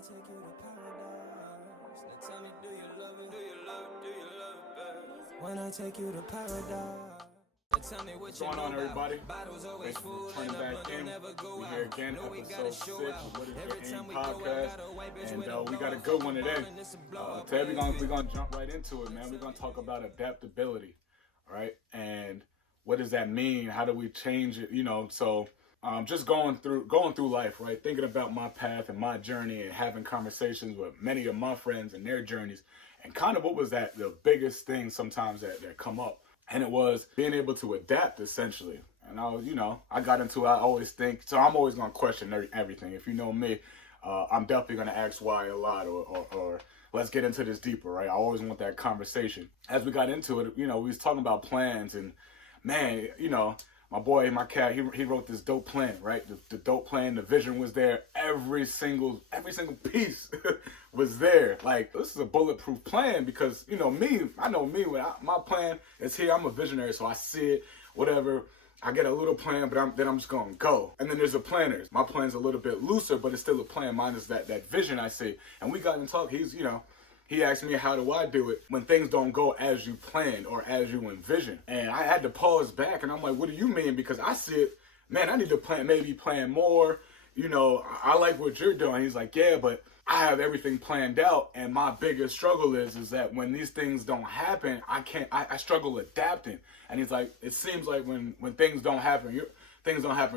take you to paradise. Now tell me, do you love it? Do you love it? Do you love it, babe? When I take you to paradise. Tell me what What's going on, everybody? Bottles always Thanks full for turning and back in. never go We out. here again, No, we episode gotta 6 show of out. What is Every the Aim time we go out, podcast. gotta wipe it And with we got a a good one today. blow. Today we're gonna jump right into it, man. We're gonna talk about adaptability, all right? And what does that mean? How do we change it? So just going through life, right? Thinking about my path and my journey and having conversations with many of my friends and their journeys, and kind of what was the biggest thing sometimes that come up. And it was being able to adapt, essentially. And I got into it. I always think, so I'm always going to question everything. If you know me, I'm definitely going to ask why a lot, or let's get into this deeper, right? I always want that conversation. As we got into it, we was talking about plans, and man, my boy, my cat, he wrote this dope plan, right? The dope plan, the vision was there. Every single piece was there. Like, this is a bulletproof plan because, I know me, when my plan is here, I'm a visionary, so I see it, whatever. I get a little plan, but then I'm just going to go. And then there's the planners. My plan's a little bit looser, but it's still a plan. Mine is that vision I see. And we got in talk. He asked me, how do I do it when things don't go as you planned or as you envision? And I had to pause back, and I'm like, what do you mean? Because I see it, man, I need to plan more. I like what you're doing. He's like, yeah, but I have everything planned out, and my biggest struggle is that when these things don't happen, I struggle adapting. And he's like, it seems like when things don't happen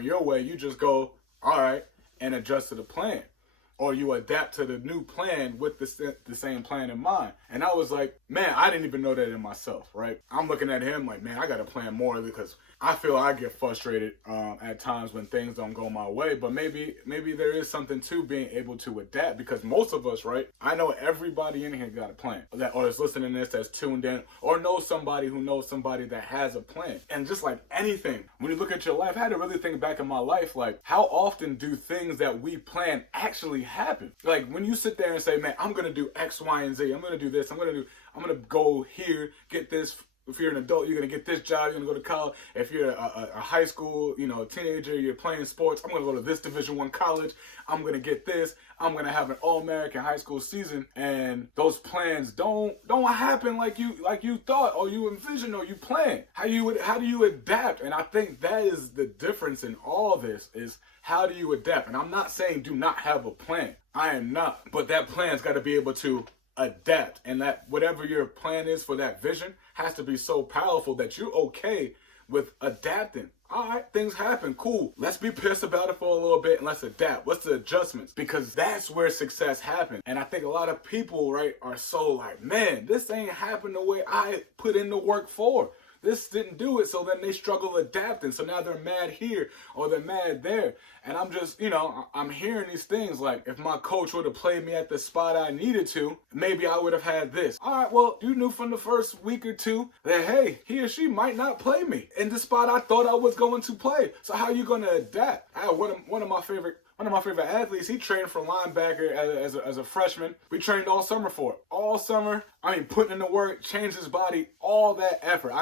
your way, you just go, all right, and adjust to the plan. Or you adapt to the new plan with the same plan in mind. And I was like, man, I didn't even know that in myself, right? I'm looking at him like, man, I got to plan more because I feel I get frustrated at times when things don't go my way. But maybe there is something to being able to adapt, because most of us, right? I know everybody in here got a plan, or is listening to this, that's tuned in, or knows somebody who knows somebody that has a plan. And just like anything, when you look at your life, I had to really think back in my life, like, how often do things that we plan actually happen? Like, when you sit there and say, man, I'm gonna do X, Y, and Z, I'm gonna do this, I'm gonna go here, get this. If you're an adult, you're gonna get this job, you're gonna go to college. If you're a high school, a teenager, you're playing sports, I'm gonna go to this Division I college, I'm gonna get this, I'm gonna have an All-American high school season. And those plans don't happen like you thought, or you envisioned, or you planned. How do you adapt? And I think that is the difference in all this, is how do you adapt? And I'm not saying do not have a plan. I am not. But that plan's gotta be able to adapt, and that whatever your plan is for that vision has to be so powerful that you're okay with adapting. All right, things happen, cool. Let's be pissed about it for a little bit and let's adapt. What's the adjustments? Because that's where success happens. And I think a lot of people, right, are so like, man, this ain't happened the way I put in the work for. This didn't do it, so then they struggle adapting. So now they're mad here or they're mad there. And I'm just, I'm hearing these things like, if my coach would have played me at the spot I needed to, maybe I would have had this. All right, well, you knew from the first week or two that, hey, he or she might not play me in the spot I thought I was going to play. So how are you going to adapt? I have one of my favorite athletes, he trained for linebacker as a freshman. We trained all summer for it. All summer, putting in the work, changed his body, all that effort.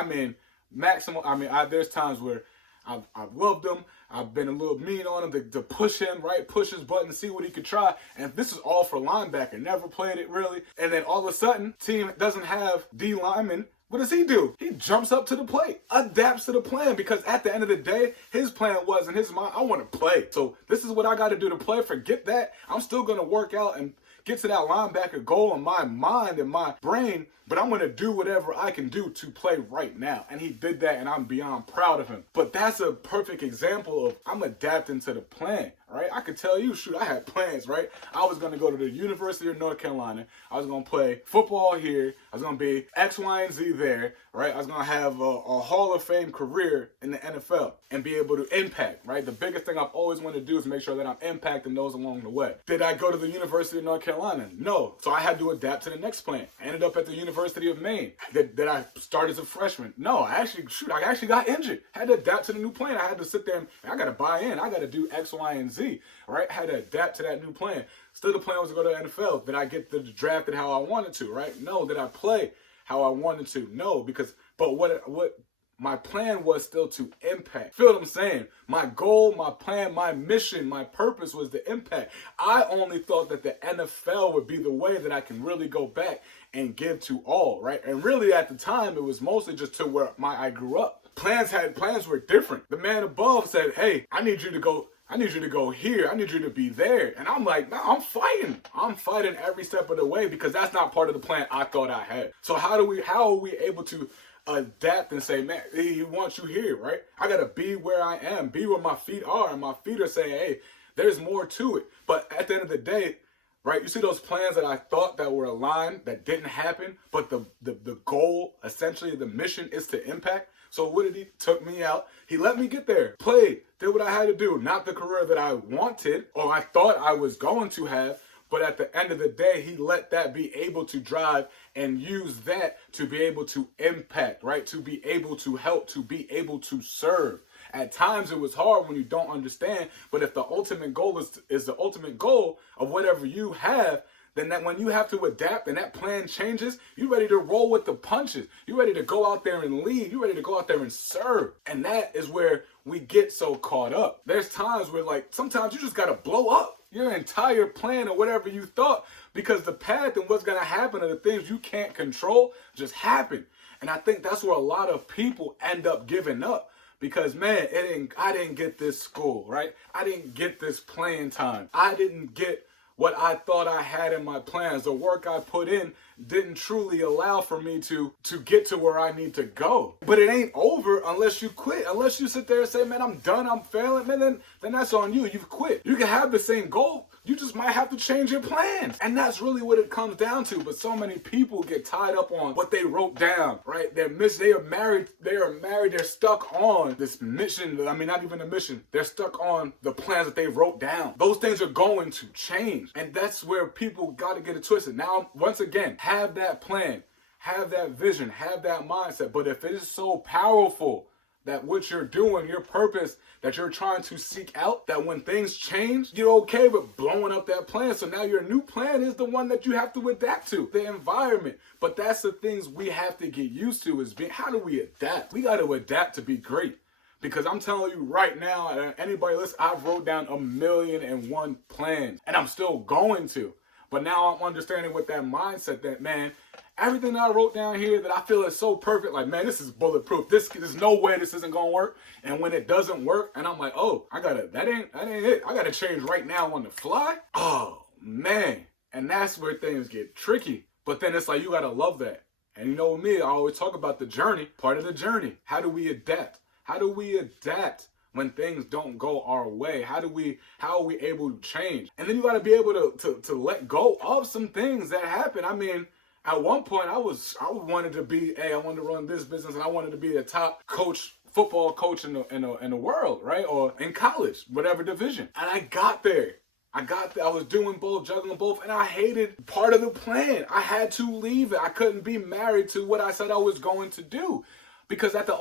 Maximum. There's times where I've loved him. I've been a little mean on him to push him, right? Push his button, see what he could try. And this is all for linebacker. Never played it really. And then all of a sudden, team doesn't have D lineman. What does he do? He jumps up to the plate, adapts to the plan, because at the end of the day, his plan was in his mind, I want to play. So this is what I got to do to play. Forget that. I'm still going to work out and get to that linebacker goal in my mind and my brain, but I'm going to do whatever I can do to play right now. And he did that, and I'm beyond proud of him. But that's a perfect example of I'm adapting to the plan, right? I could tell you, shoot, I had plans, right? I was going to go to the University of North Carolina. I was going to play football here. I was going to be X, Y, and Z there, right? I was going to have a Hall of Fame career in the NFL and be able to impact, right? The biggest thing I've always wanted to do is make sure that I'm impacting those along the way. Did I go to the University of North Carolina? No. So I had to adapt to the next plan. I ended up at the University of Maine. Did I start as a freshman? No. I actually got injured. Had to adapt to the new plan. I had to sit there and I got to buy in. I got to do X, Y, and Z, right? I had to adapt to that new plan. Still the plan was to go to the NFL. Did I get drafted how I wanted to, right? No. Did I play how I wanted to? No. But what my plan was still to impact. Feel what I'm saying? My goal, my plan, my mission, my purpose was to impact. I only thought that the NFL would be the way that I can really go back and give to all, right? And really at the time, it was mostly just to where I grew up. Plans were different. The man above said, hey, I need you to go here. I need you to be there. And I'm like, no, I'm fighting. I'm fighting every step of the way because that's not part of the plan I thought I had. So how are we able to adapt and say, man, he wants you here, right? I got to be where I am, be where my feet are. And my feet are saying, hey, there's more to it. But at the end of the day, right, you see those plans that I thought that were aligned that didn't happen, but the goal, essentially the mission is to impact. So what did he? Took me out. He let me get there, played, did what I had to do. Not the career that I wanted or I thought I was going to have, but at the end of the day, he let that be able to drive and use that to be able to impact, right? To be able to help, to be able to serve. At times it was hard when you don't understand, but if the ultimate goal is the ultimate goal of whatever you have, then that when you have to adapt and that plan changes, you're ready to roll with the punches. You're ready to go out there and lead. You're ready to go out there and serve. And that is where we get so caught up. There's times where sometimes you just got to blow up your entire plan or whatever you thought because the path and what's going to happen are the things you can't control just happen. And I think that's where a lot of people end up giving up. Because, man, I didn't get this school, right? I didn't get this playing time. I didn't get what I thought I had in my plans. The work I put in didn't truly allow for me to get to where I need to go. But it ain't over unless you quit. Unless you sit there and say, man, I'm done, I'm failing, man, then that's on you. You've quit. You can have the same goal. You just might have to change your plans. And that's really what it comes down to. But so many people get tied up on what they wrote down, right? They are married, they're stuck on this mission. I mean, not even a mission. They're stuck on the plans that they wrote down. Those things are going to change. And that's where people got to get it twisted. Now, once again, have that plan, have that vision, have that mindset. But if it is so powerful that what you're doing, your purpose that you're trying to seek out, that when things change, you're okay with blowing up that plan. So now your new plan is the one that you have to adapt to, the environment. But that's the things we have to get used to is how do we adapt? We got to adapt to be great. Because I'm telling you right now, anybody listen, I've wrote down 1,000,001 plans and I'm still going to. But now I'm understanding with that mindset that, man, everything that I wrote down here that I feel is so perfect, like, man, this is bulletproof. There's no way this isn't going to work. And when it doesn't work, and I'm like, oh, that ain't it. I got to change right now on the fly. Oh, man. And that's where things get tricky. But then it's like, you got to love that. And you know, with me, I always talk about the journey, part of the journey. How do we adapt? How do we adapt when things don't go our way? How are we able to change? And then you got to be able to let go of some things that happen. I mean, at one point I wanted to be, I wanted to run this business and I wanted to be the top football coach in the world, right? Or in college, whatever division. And I got there. I was doing both, juggling both, and I hated part of the plan. I had to leave it. I couldn't be married to what I said I was going to do. Because the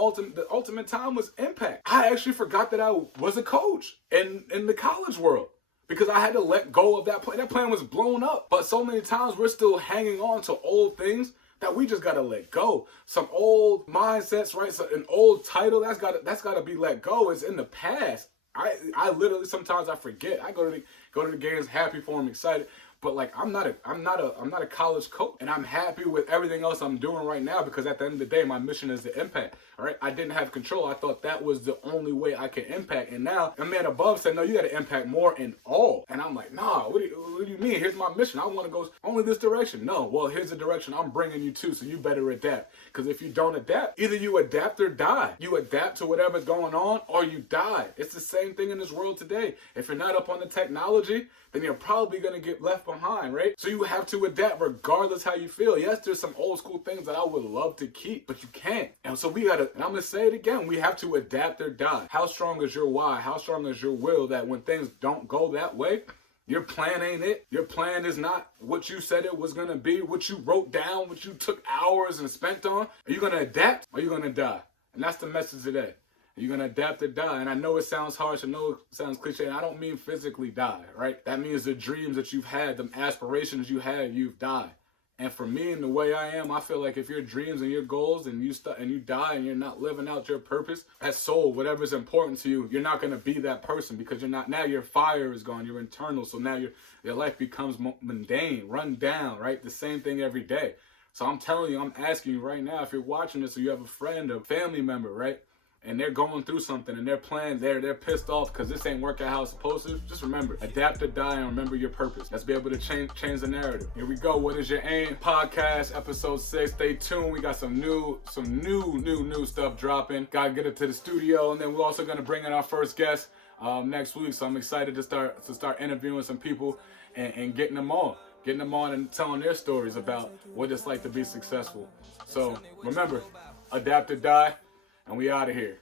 ultimate time was impact. I actually forgot that I was a coach in the college world because I had to let go of that plan. That plan was blown up. But so many times we're still hanging on to old things that we just gotta let go. Some old mindsets, right? So an old title that's gotta be let go. It's in the past. I literally sometimes I forget. I go to the games happy for them, excited. But like I'm not a college coach, and I'm happy with everything else I'm doing right now because at the end of the day, my mission is to impact. All right, I didn't have control. I thought that was the only way I could impact, and now a man above said, "No, you got to impact more in all." And I'm like, "Nah, what do you mean? Here's my mission. I want to go only this direction." No, well, here's the direction I'm bringing you to, so you better adapt. Because if you don't adapt, either you adapt or die. You adapt to whatever's going on, or you die. It's the same thing in this world today. If you're not up on the technology, then you're probably going to get left behind, right? So you have to adapt regardless how you feel. Yes, there's some old school things that I would love to keep, but you can't. And so we got to, and I'm going to say it again, we have to adapt or die. How strong is your why? How strong is your will that when things don't go that way, your plan ain't it? Your plan is not what you said it was going to be, what you wrote down, what you took hours and spent on. Are you going to adapt or are you going to die? And that's the message today. You're going to adapt or die. And I know it sounds harsh. I know it sounds cliche. And I don't mean physically die, right? That means the dreams that you've had, the aspirations you had, you've died. And for me, and the way I am, I feel like if your dreams and your goals and you die and you're not living out your purpose, that soul, whatever's important to you, you're not gonna be that person, because you're not. Now your fire is gone, you're internal. So now your life becomes mundane, run down, right? The same thing every day. So I'm telling you, I'm asking you right now, if you're watching this or you have a friend, a family member, right? And they're going through something and they're pissed off because this ain't working how it's supposed to, just remember, adapt or die, and remember your purpose. Let's be able to change the narrative. Here we go. What is your aim? Podcast episode 6. Stay tuned. We got some new stuff dropping. Gotta get it to the studio, and then we're also gonna bring in our first guest next week. So I'm excited to start interviewing some people and getting them on and telling their stories about what it's like to be successful. So remember, adapt or die. And we out of here.